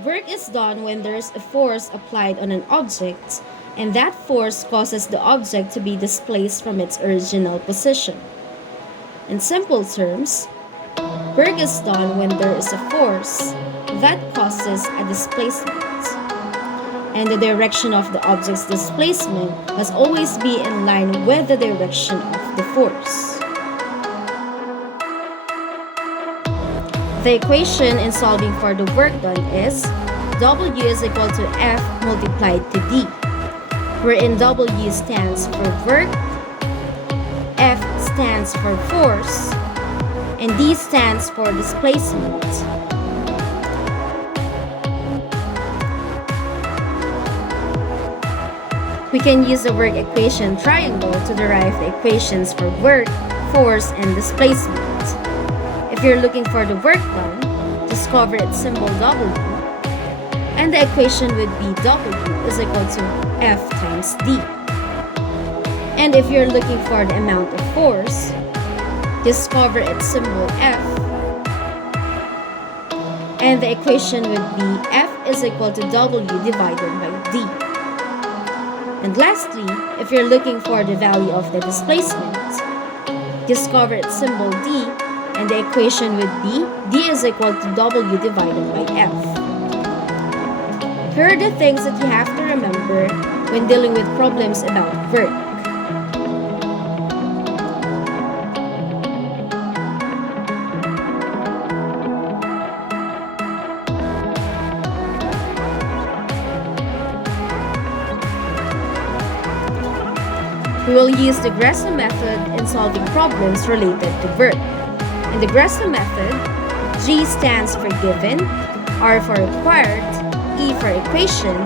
Work is done when there is a force applied on an object, and that force causes the object to be displaced from its original position. In simple terms, work is done when there is a force that causes a displacement, and the direction of the object's displacement must always be in line with the direction of the force. The equation in solving for the work done is W is equal to F multiplied to D, wherein W stands for work, F stands for force, and D stands for displacement. We can use the work equation triangle to derive the equations for work, force, and displacement. If you're looking for the work done, discover its symbol W, and the equation would be W is equal to F times D. And if you're looking for the amount of force, discover its symbol F, and the equation would be F is equal to W divided by D. And lastly, if you're looking for the value of the displacement, discover its symbol D, and the equation would be D is equal to W divided by F. Here are the things that you have to remember when dealing with problems about work. We will use the Gressa method in solving problems related to work. In the Gressa method, G stands for given, R for required, E for equation,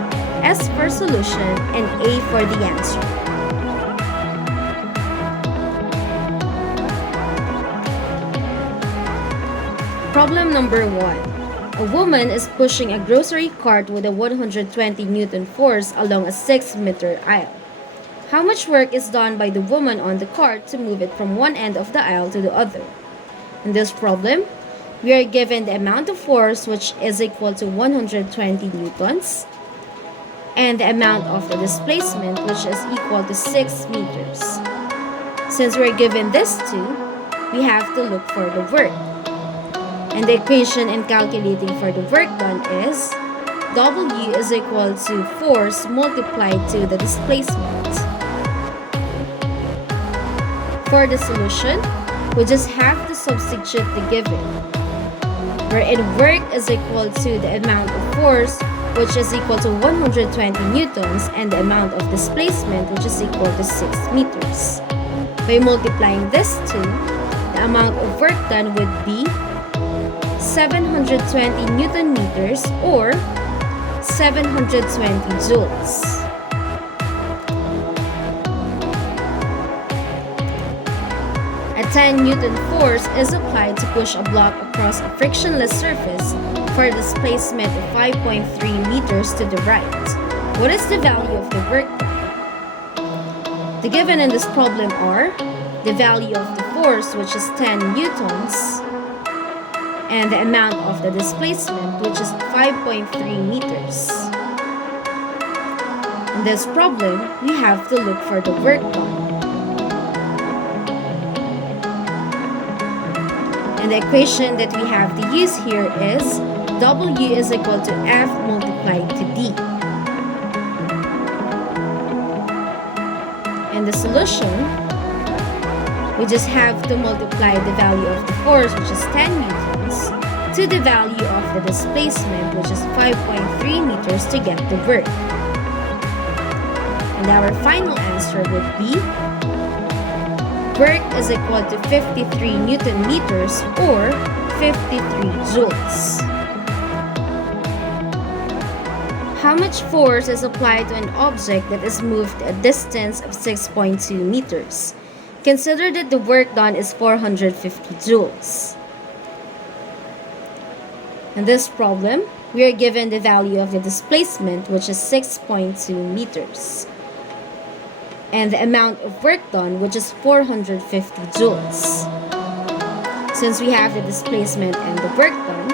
S for solution, and A for the answer. Problem number 1. A woman is pushing a grocery cart with a 120 Newton force along a 6-meter aisle. How much work is done by the woman on the cart to move it from one end of the aisle to the other? In this problem, we are given the amount of force, which is equal to 120 newtons, and the amount of the displacement, which is equal to 6 meters. Since we are given this two, we have to look for the work. And the equation in calculating for the work done is W is equal to force multiplied to the displacement. For the solution, we just have to substitute the given, wherein work is equal to the amount of force, which is equal to 120 newtons, and the amount of displacement, which is equal to 6 meters. By multiplying this two, the amount of work done would be 720 Newton meters or 720 joules. A 10 Newton force is applied to push a block across a frictionless surface for a displacement of 5.3 meters to the right. What is the value of the work done? The given in this problem are the value of the force, which is 10 newtons, and the amount of the displacement, which is 5.3 meters. In this problem, we have to look for the work done. And the equation that we have to use here is W is equal to F multiplied to D. In the solution, we just have to multiply the value of the force, which is 10 newtons, to the value of the displacement, which is 5.3 meters, to get the work. And our final answer would be work is equal to 53 Newton meters or 53 joules. How much force is applied to an object that is moved a distance of 6.2 meters? Consider that the work done is 450 joules. In this problem, we are given the value of the displacement, which is 6.2 meters, and the amount of work done, which is 450 joules. Since we have the displacement and the work done,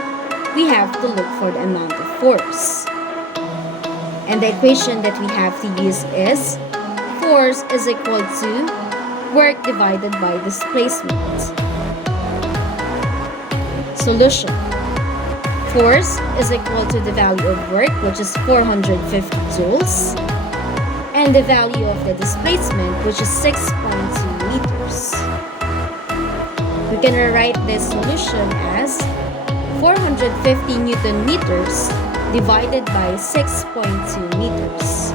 we have to look for the amount of force. And the equation that we have to use is force is equal to work divided by displacement. Solution. Force is equal to the value of work, which is 450 joules, and the value of the displacement, which is 6.2 meters. We can rewrite this solution as 450 Newton meters divided by 6.2 meters.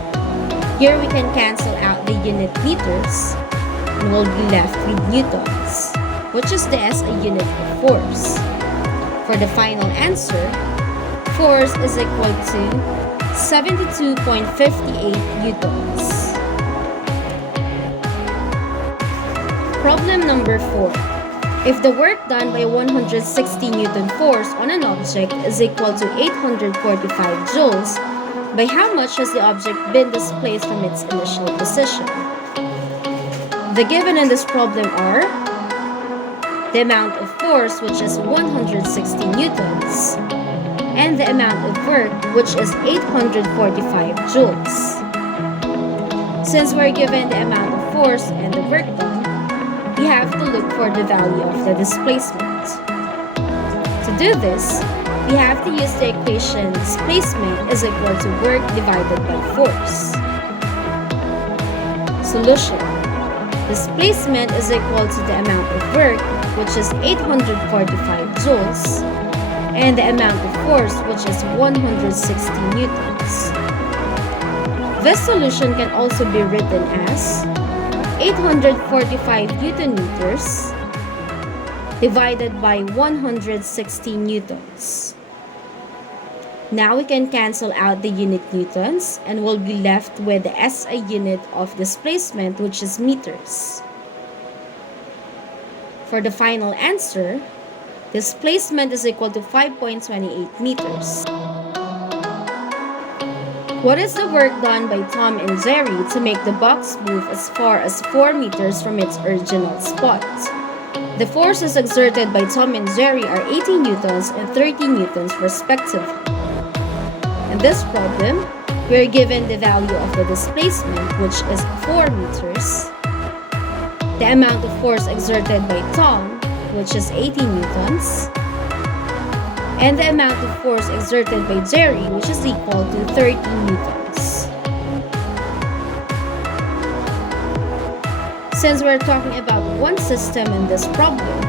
Here we can cancel out the unit meters and we'll be left with newtons, which is the SI unit of force. For the final answer, force is equal to 72.58 newtons. Problem number 4. If the work done by 160 Newton force on an object is equal to 845 joules, by how much has the object been displaced from its initial position? The given in this problem are the amount of force, which is 160 newtons, and the amount of work, which is 845 joules. Since we're given the amount of force and the work done, we have to look for the value of the displacement. To do this, we have to use the equation displacement is equal to work divided by force. Solution. Displacement is equal to the amount of work, which is 845 joules, and the amount of force, which is 160 newtons. This solution can also be written as 845 Newton meters divided by 160 newtons. Now we can cancel out the unit newtons and we'll be left with the SI unit of displacement, which is meters. For the final answer, displacement is equal to 5.28 meters. What is the work done by Tom and Jerry to make the box move as far as 4 meters from its original spot? The forces exerted by Tom and Jerry are 18 newtons and 30 newtons respectively. In this problem, we are given the value of the displacement, which is 4 meters, the amount of force exerted by Tom, which is 18 newtons, and the amount of force exerted by Jerry, which is equal to 30 newtons. Since we're talking about one system in this problem,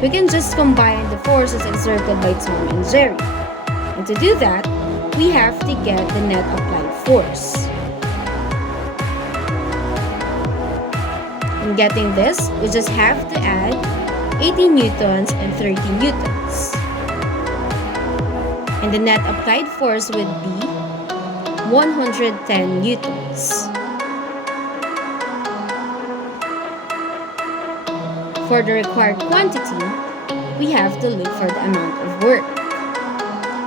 we can just combine the forces exerted by Tom and Jerry. And to do that, we have to get the net applied force. In getting this, we just have to add 18 newtons and 30 newtons. And the net applied force would be 110 newtons. For the required quantity, we have to look for the amount of work.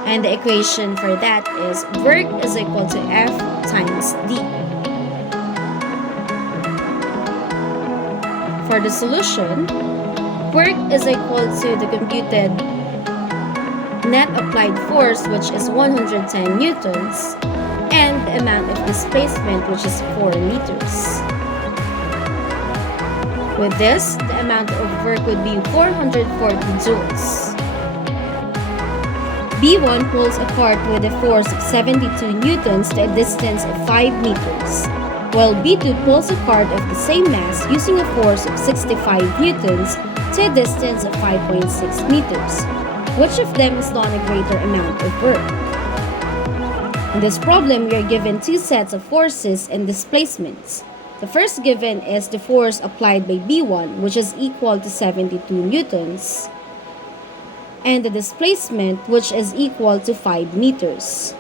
And the equation for that is work is equal to F times D. For the solution, work is equal to the computed net applied force, which is 110 newtons, and the amount of displacement, which is 4 meters. With this, the amount of work would be 440 joules. B1 pulls a cart with a force of 72 newtons to a distance of 5 meters, while B2 pulls a cart of the same mass using a force of 65 newtons to a distance of 5.6 meters. Which of them has done a greater amount of work? In this problem, we are given two sets of forces and displacements. The first given is the force applied by B1, which is equal to 72 newtons, and the displacement, which is equal to 5 meters.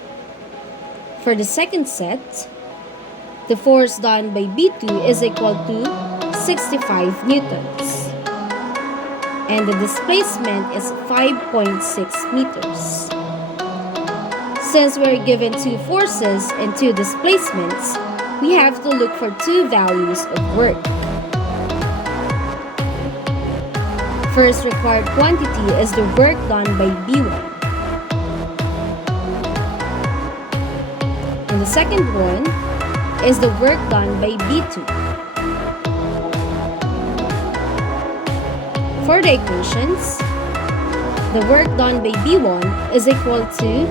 For the second set, the force done by B2 is equal to 65 newtons, and the displacement is 5.6 meters. Since we're given two forces and two displacements, we have to look for two values of work. First required quantity is the work done by B1. And the second one is the work done by B2. For the equations, the work done by B1 is equal to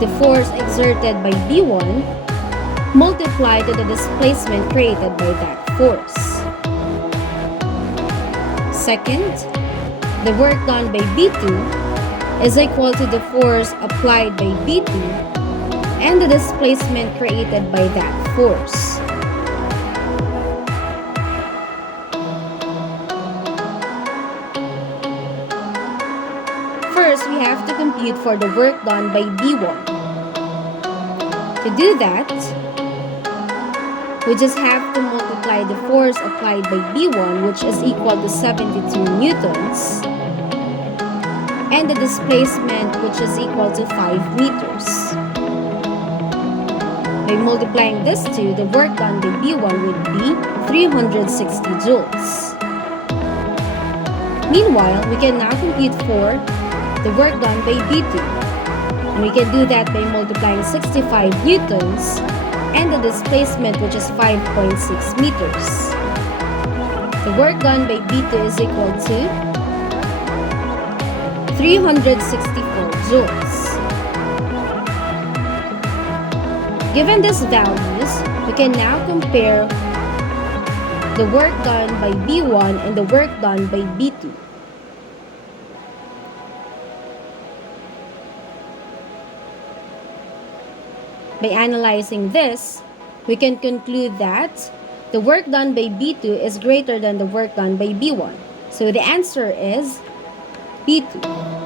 the force exerted by B1 multiplied to the displacement created by that force. Second, the work done by B2 is equal to the force applied by B2 and the displacement created by that force. First, we have to compute for the work done by B1. To do that, we just have to multiply the force applied by B1, which is equal to 72 newtons, and the displacement, which is equal to 5 meters. By multiplying this two, the work done by B1 would be 360 joules. Meanwhile, we can now compute for the work done by B2. And we can do that by multiplying 65 newtons and the displacement, which is 5.6 meters. The work done by B2 is equal to 364 joules. Given these values, we can now compare the work done by B1 and the work done by B2. By analyzing this, we can conclude that the work done by B2 is greater than the work done by B1. So the answer is B2.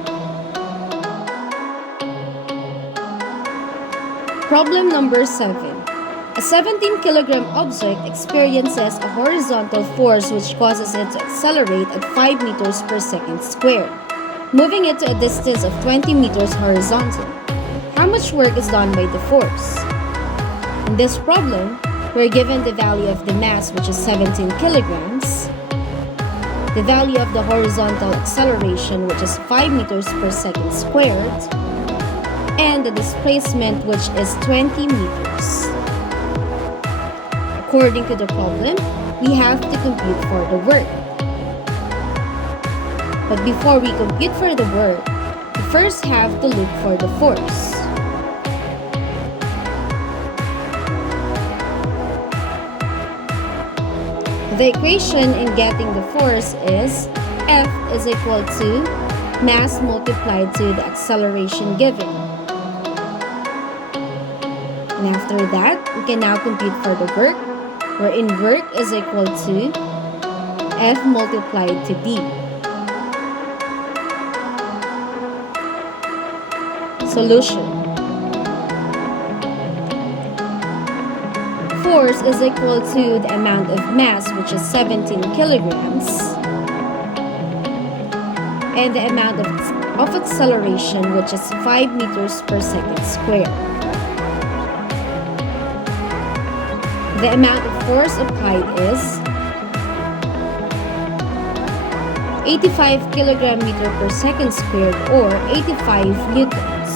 Problem number 7. A 17 kilogram object experiences a horizontal force which causes it to accelerate at 5 meters per second squared, moving it to a distance of 20 meters horizontally. How much work is done by the force? In this problem, we're given the value of the mass, which is 17 kilograms, the value of the horizontal acceleration, which is 5 meters per second squared, and the displacement, which is 20 meters. According to the problem, we have to compute for the work. But before we compute for the work, we first have to look for the force. The equation in getting the force is F is equal to mass multiplied to the acceleration given. And after that, we can now compute for the work, wherein work is equal to F multiplied to D. Solution. Force is equal to the amount of mass, which is 17 kilograms, and the amount of acceleration, which is 5 meters per second squared. The amount of force applied is 85 kilogram meter per second squared, or 85 newtons.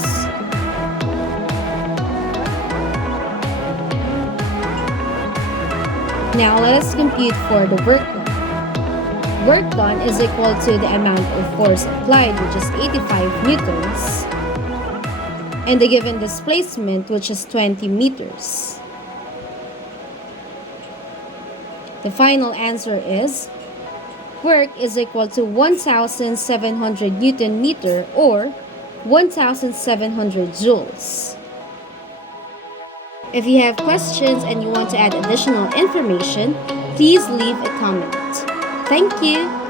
Now let us compute for the work done. Work done is equal to the amount of force applied, which is 85 newtons, and the given displacement, which is 20 meters. The final answer is work is equal to 1,700 Newton meter, or 1,700 joules. If you have questions and you want to add additional information, please leave a comment. Thank you!